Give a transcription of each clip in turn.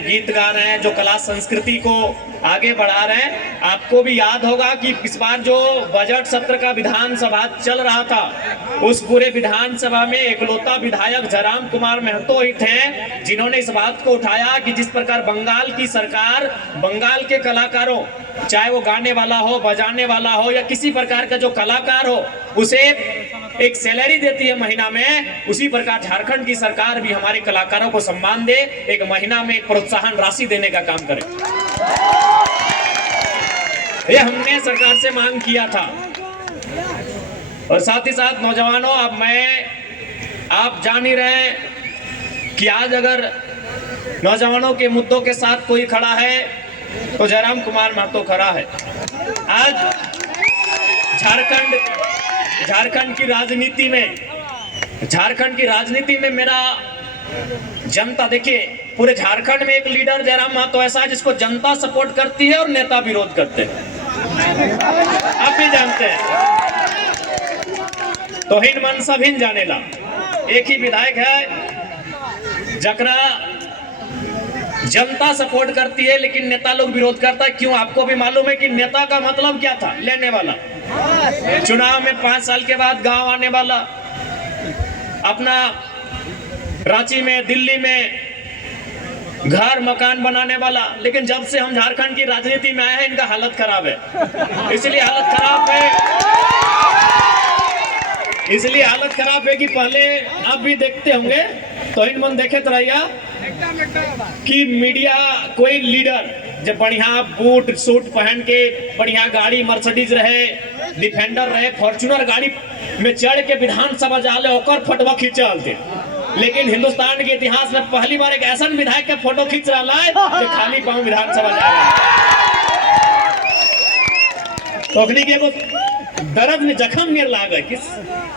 गीत गा रहे हैं, जो कला संस्कृति को आगे बढ़ा रहे हैं। आपको भी याद होगा कि इस बार जो बजट सत्र का विधानसभा चल रहा था, उस पूरे विधानसभा में एकलौता विधायक जयराम कुमार महतो ही थे जिन्होंने इस बात को उठाया कि जिस प्रकार बंगाल की सरकार बंगाल के कलाकारों, चाहे वो गाने वाला हो, बजाने वाला हो या किसी प्रकार का जो कलाकार हो, उसे एक सैलरी देती है महीना में, उसी प्रकार झारखंड की सरकार भी हमारे कलाकारों को सम्मान दे, एक महीना में एक प्रोत्साहन राशि देने का काम करे। ये हमने सरकार से मांग किया था। और साथ ही साथ नौजवानों, अब आप जान ही रहे हैं कि आज अगर नौजवानों के मुद्दों के साथ कोई खड़ा है तो जयराम कुमार महतो खड़ा है। आज झारखंड की राजनीति में मेरा जनता, देखिए पूरे झारखंड में एक लीडर जयराम महतो ऐसा है जिसको जनता सपोर्ट करती है और नेता विरोध करते हैं। आप भी जानते हैं, तो हिन मन सब हिन जानेला। एक ही विधायक है जकरा जनता सपोर्ट करती है लेकिन नेता लोग विरोध करता है। क्यों? आपको भी मालूम है कि नेता का मतलब क्या था? लेने वाला, चुनाव में 5 साल के बाद गांव आने वाला, अपना रांची में, दिल्ली में घर मकान बनाने वाला। लेकिन जब से हम झारखंड की राजनीति में आए हैं, इनका हालत खराब है। इसलिए हालत खराब है कि पहले आप भी देखते होंगे तो इन मन देखे तो रहिए कि मीडिया कोई लीडर जब बढ़िया बूट सूट पहन के बढ़िया गाड़ी मर्सिडीज रहे, डिफेंडर रहे, फॉर्च्यूनर गाड़ी में चढ़ के विधानसभा जाले होकर फोटो खींचते। लेकिन हिंदुस्तान के इतिहास में पहली बार एक ऐसा विधायक का फोटो खींच रहा है जो खाली पांव विधानसभा जा रहा है। तो दर्द में जख्म नहीं लागे कि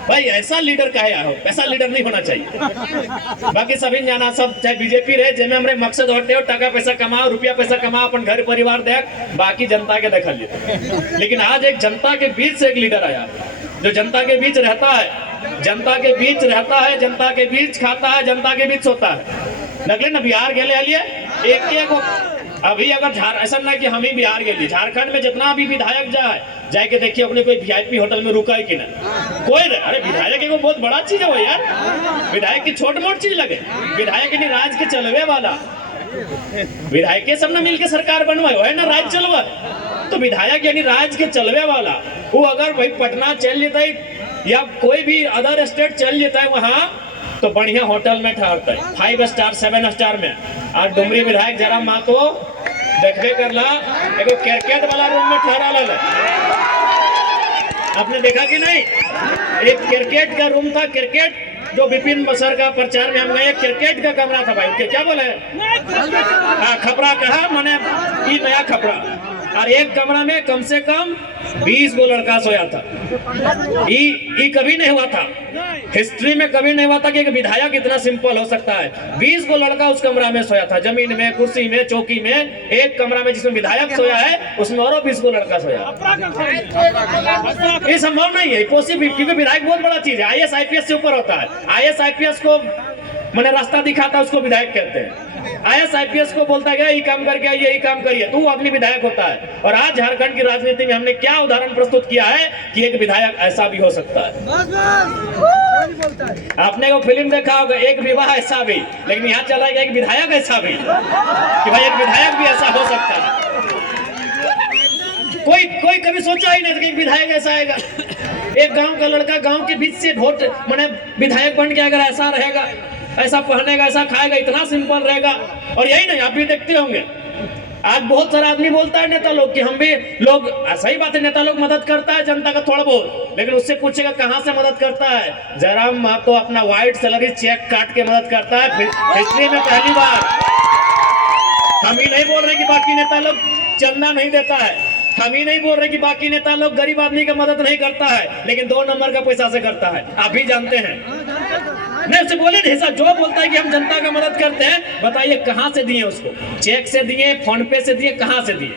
भाई ऐसा लीडर का है, ऐसा लीडर नहीं होना चाहिए। बाकी सभी जाना, सब चाहे बीजेपी रहे, जिनमें हमारे मकसद होते हो टका पैसा कमाओ, रुपया पैसा कमाओ, अपन घर परिवार देख, बाकी जनता के देखा लिए। लेकिन आज एक जनता के बीच से एक लीडर आया जो जनता के बीच रहता है, जनता के बीच रहता है, जनता के बीच खाता है, जनता के बीच सोता है। लगले ना बिहार गए लिए एक अभी अगर ऐसा ना कि हम ही बिहार के लिए, झारखंड में जितना भी विधायक जाके देखिए अपने कोई वीआईपी होटल में रुका है कि ना कोई। अरे विधायक एक बहुत बड़ा चीज है वो यार, विधायक की छोट मोट चीज लगे। विधायक नहीं, राज के चलवे वाला विधायक के सब ने मिलकर सरकार बनवाए है ना, राज चलवा। तो विधायक यानी राज के चलवे वाला, वो अगर भाई पटना चल जाता है या कोई भी अदर स्टेट चल जाता है वहाँ, तो बढ़िया होटल में ठहरता है, 5 स्टार 7 स्टार में। आज डुमरी विधायक जयराम महतो देखबे करला एगो क्रिकेट वाला रूम में ठहरा ले। आपने देखा कि नहीं? एक क्रिकेट का रूम था, क्रिकेट जो विपिन सर का प्रचार में हम गए, क्रिकेट का कमरा था भाई। क्या बोले? खपरा कहा मैंने, ये नया खपरा। और एक कमरा में कम से कम 20 गो लड़का सोया था। ये कभी नहीं हुआ था, हिस्ट्री में कभी नहीं हुआ था कि एक विधायक इतना सिंपल हो सकता है। 20 गो लड़का उस कमरा में सोया था, जमीन में, कुर्सी में, चौकी में। एक कमरा में जिसमें विधायक सोया है उसमें और 20 गो लड़का सोया। ये संभव नहीं है, पॉसिबल, क्योंकि विधायक बहुत बड़ा चीज है। IAS IPS से ऊपर होता है। IAS IPS को मैंने रास्ता दिखाता है, उसको विधायक कहते हैं। IAS IPS को बोलता है ये काम करके आइए, ये काम करिए, तो वो आदमी विधायक होता है। और आज झारखंड की राजनीति में हमने क्या उदाहरण प्रस्तुत किया है कि एक विधायक ऐसा भी हो सकता है। आपने वो फिल्म देखा होगा, एक विवाह ऐसा भी, लेकिन यहाँ चला गया एक विधायक ऐसा भी, कि भाई एक विधायक भी ऐसा हो सकता है। कोई कभी सोचा ही नहीं कि विधायक ऐसा आएगा। एक गांव का लड़का गांव के बीच से वोट मैंने विधायक बन के अगर ऐसा रहेगा, ऐसा पहनेगा, ऐसा खाएगा, इतना सिंपल रहेगा। और यही नहीं, आप भी देखते होंगे आज बहुत सारा आदमी बोलता है नेता लोग कि हम भी लोग, सही बात है, नेता लोग मदद करता है जनता का थोड़ा बहुत, लेकिन उससे पूछेगा कहां से मदद करता है? जयराम महतो अपना व्हाइट सैलरी चेक काट के मदद करता है, हिस्ट्री में पहली बार। हम ही नहीं बोल रहे कि बाकी नेता लोग चंदा नहीं देता है, हम ही नहीं बोल रहे कि बाकी नेता लोग गरीब आदमी का मदद नहीं करता है, लेकिन 2 नंबर का पैसा से करता है। आप भी जानते हैं। नहीं उससे बोले नहीं, जो बोलता है कि हम जनता का मदद करते हैं, बताइए कहां से दिए उसको? चेक से दिए, फोन पे से दिए, कहां से दिए?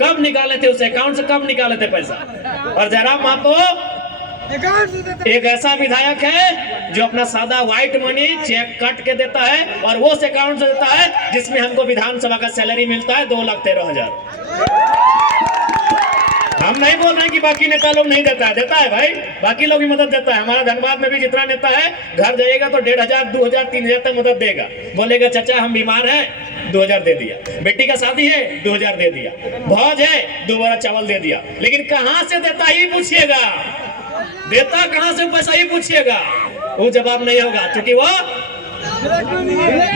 कब निकाले थे उस अकाउंट से, कब निकाले थे पैसा? और जयराम महतो एक ऐसा विधायक है जो अपना सादा व्हाइट मनी चेक काट के देता है और वो उस अकाउंट से देता है जिसमें हमको विधानसभा का सैलरी मिलता है 2,13,000। हम नहीं बोल रहे हैं कि बाकी नेता लोग नहीं देता है भाई, बाकी लोग भी मदद देता है। हमारा धनबाद में भी जितना नेता है घर जाएगा तो 1,500, 2,000, 3,000 तक मदद देगा। बोलेगा चाचा हम बीमार हैं, 2,000 दे दिया। बेटी का शादी है, 2,000 दे दिया। भौज है, 2 बोरा चावल दे दिया। लेकिन कहां से देता ही पूछिएगा, देता कहां से पैसा ही पूछिएगा, वो जवाब नहीं होगा, क्योंकि वो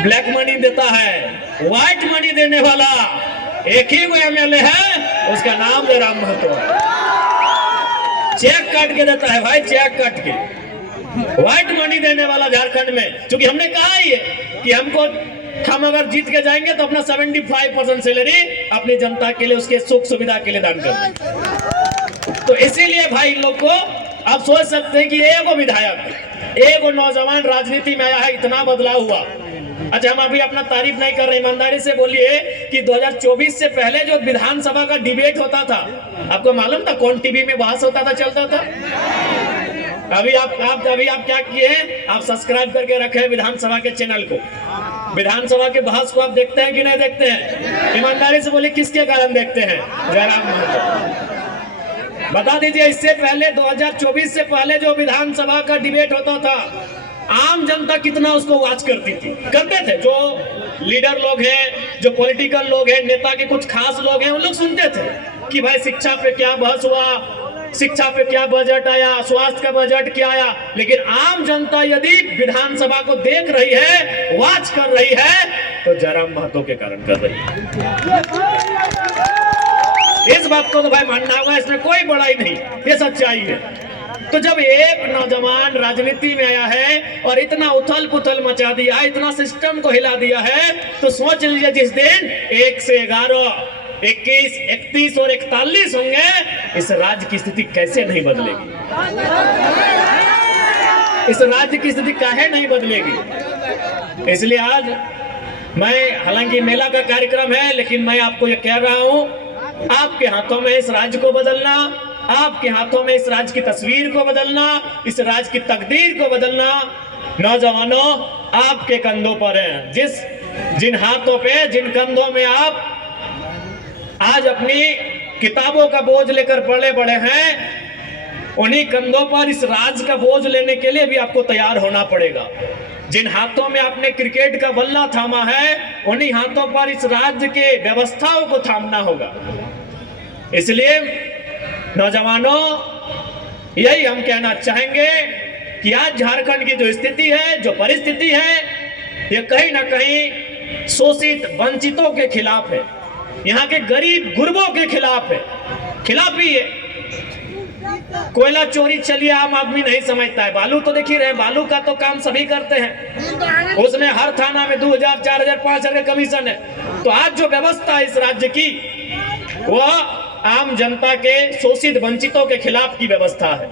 ब्लैक मनी देता है। व्हाइट मनी देने वाला एक ही वो एमएलए है, उसका नाम जयराम महतो। चेक काट के देता है भाई, चेक काट के। व्हाइट मनी देने वाला झारखंड में, क्योंकि हमने कहा ही है कि हम अगर जीत के जाएंगे तो अपना 75% सैलरी अपनी जनता के लिए, उसके सुख सुविधा के लिए दान कर देंगे। तो इसीलिए भाई इन लोग को आप सोच सकते हैं कि एगो विधायक, एगो नौजवान राजनीति में आया है, इतना बदलाव हुआ। अच्छा, हम अभी अपना तारीफ नहीं कर रहे, ईमानदारी से बोलिए कि 2024 से पहले जो विधानसभा का डिबेट होता था, आपको मालूम था कौन टीवी में बहस होता था, चलता था? अभी आप क्या किए हैं, आप सब्सक्राइब करके रखे हैं विधानसभा के चैनल को। विधानसभा के बहस को आप देखते हैं कि नहीं देखते हैं? ईमानदारी से बोलिए किसके कारण देखते हैं? जयराम महतो। बता दीजिए, इससे पहले 2024 से पहले जो विधानसभा का डिबेट होता था, आम जनता कितना उसको वॉच करते थे। जो लीडर लोग हैं, जो पॉलिटिकल लोग हैं, नेता के कुछ खास लोग हैं, उन लोग सुनते थे कि भाई शिक्षा पे क्या बहस हुआ, शिक्षा पे क्या बजट आया, स्वास्थ्य का बजट क्या आया। लेकिन आम जनता यदि विधानसभा को देख रही है, वॉच कर रही है, तो जयराम महतो के कारण कर रही है। इस बात को तो भाई मानना होगा, इसमें कोई बड़ाई नहीं, ये सच्चाई है। तो जब एक नौजवान राजनीति में आया है और इतना उथल पुथल मचा दिया है, इतना सिस्टम को हिला दिया है, तो सोच लीजिए जिस दिन 1 से 11, 21, 31 और 41 होंगे, इस राज्य की स्थिति कैसे नहीं बदलेगी? इस राज्य की स्थिति काहे नहीं बदलेगी? इसलिए आज मैं, हालांकि मेला का कार्यक्रम है, लेकिन मैं आपको ये कह रहा हूं, आपके हाथों में इस राज्य को बदलना, आपके हाथों में इस राज्य की तस्वीर को बदलना, इस राज्य की तकदीर को बदलना नौजवानों आपके कंधों पर है। जिन हाथों पे, जिन कंधों में आप आज अपनी किताबों का बोझ लेकर पले बड़े हैं, उन्हीं कंधों पर इस राज्य का बोझ लेने के लिए भी आपको तैयार होना पड़ेगा। जिन हाथों में आपने क्रिकेट का बल्ला थामा है, उन्हीं हाथों पर इस राज्य के व्यवस्थाओं को थामना होगा। इसलिए नौजवानों, यही हम कहना चाहेंगे कि आज झारखंड की जो स्थिति है, जो परिस्थिति है, ये कहीं ना कहीं शोषित वंचितों के खिलाफ है, यहाँ के गरीब गुरबों के खिलाफ है, खिलाफ ही है। कोयला चोरी चलिए आम आदमी नहीं समझता है, बालू तो देख ही रहे, बालू का तो काम सभी करते हैं, उसमें हर थाना में 2,000, 4,000, 5,000 कमीशन है। तो आज जो व्यवस्था है इस राज्य की, वह आम जनता के शोषित वंचितों के खिलाफ की व्यवस्था है।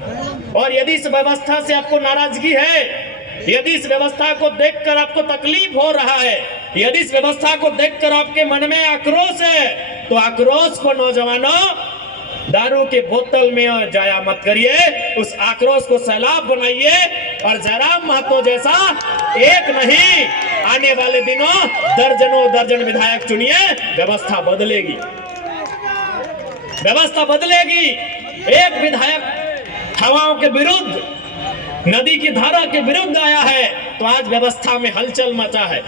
और यदि इस व्यवस्था से आपको नाराजगी है, यदि इस व्यवस्था को देखकर आपको तकलीफ हो रहा है, यदि इस व्यवस्था को देखकर आपके मन में आक्रोश है, तो आक्रोश को नौजवानों दारू के बोतल में जाया मत करिए, उस आक्रोश को सैलाब बनाइए और जयराम महतो जैसा एक नहीं, आने वाले दिनों दर्जनों दर्जन विधायक चुनिए, व्यवस्था बदलेगी, व्यवस्था बदलेगी। एक विधायक हवाओं के विरुद्ध, नदी की धारा के विरुद्ध आया है, तो आज व्यवस्था में हलचल मचा है,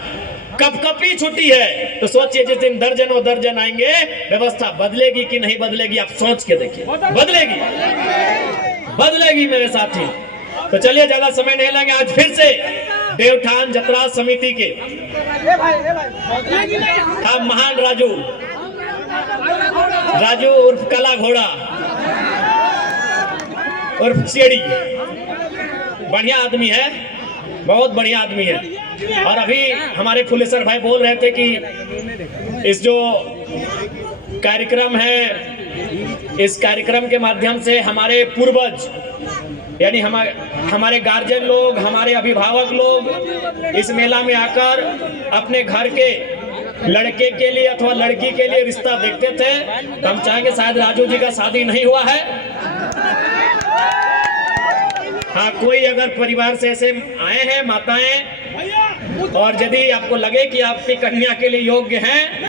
कपकपी छुट्टी है। तो सोचिए जिस दिन दर्जनों दर्जन आएंगे, व्यवस्था बदलेगी कि नहीं बदलेगी? आप सोच के देखिए, बदलेगी, बदलेगी मेरे साथी। तो चलिए ज्यादा समय नहीं लेंगे, आज फिर से देवठान जतरा समिति के हम महान राजू उर्फ काला घोड़ा उर्फ शेड़ी, बढ़िया आदमी है, बहुत बढ़िया आदमी है। और अभी हमारे फुलेसर भाई बोल रहे थे कि इस जो कार्यक्रम है, इस कार्यक्रम के माध्यम से हमारे पूर्वज, यानी हमारे गार्जियन लोग, हमारे अभिभावक लोग इस मेला में आकर अपने घर के लड़के के लिए अथवा लड़की के लिए रिश्ता देखते थे। तो हम चाहेंगे, शायद राजू जी का शादी नहीं हुआ है, हाँ, कोई अगर परिवार से ऐसे आए हैं माताएं, और यदि आपको लगे कि आपकी कन्या के लिए योग्य हैं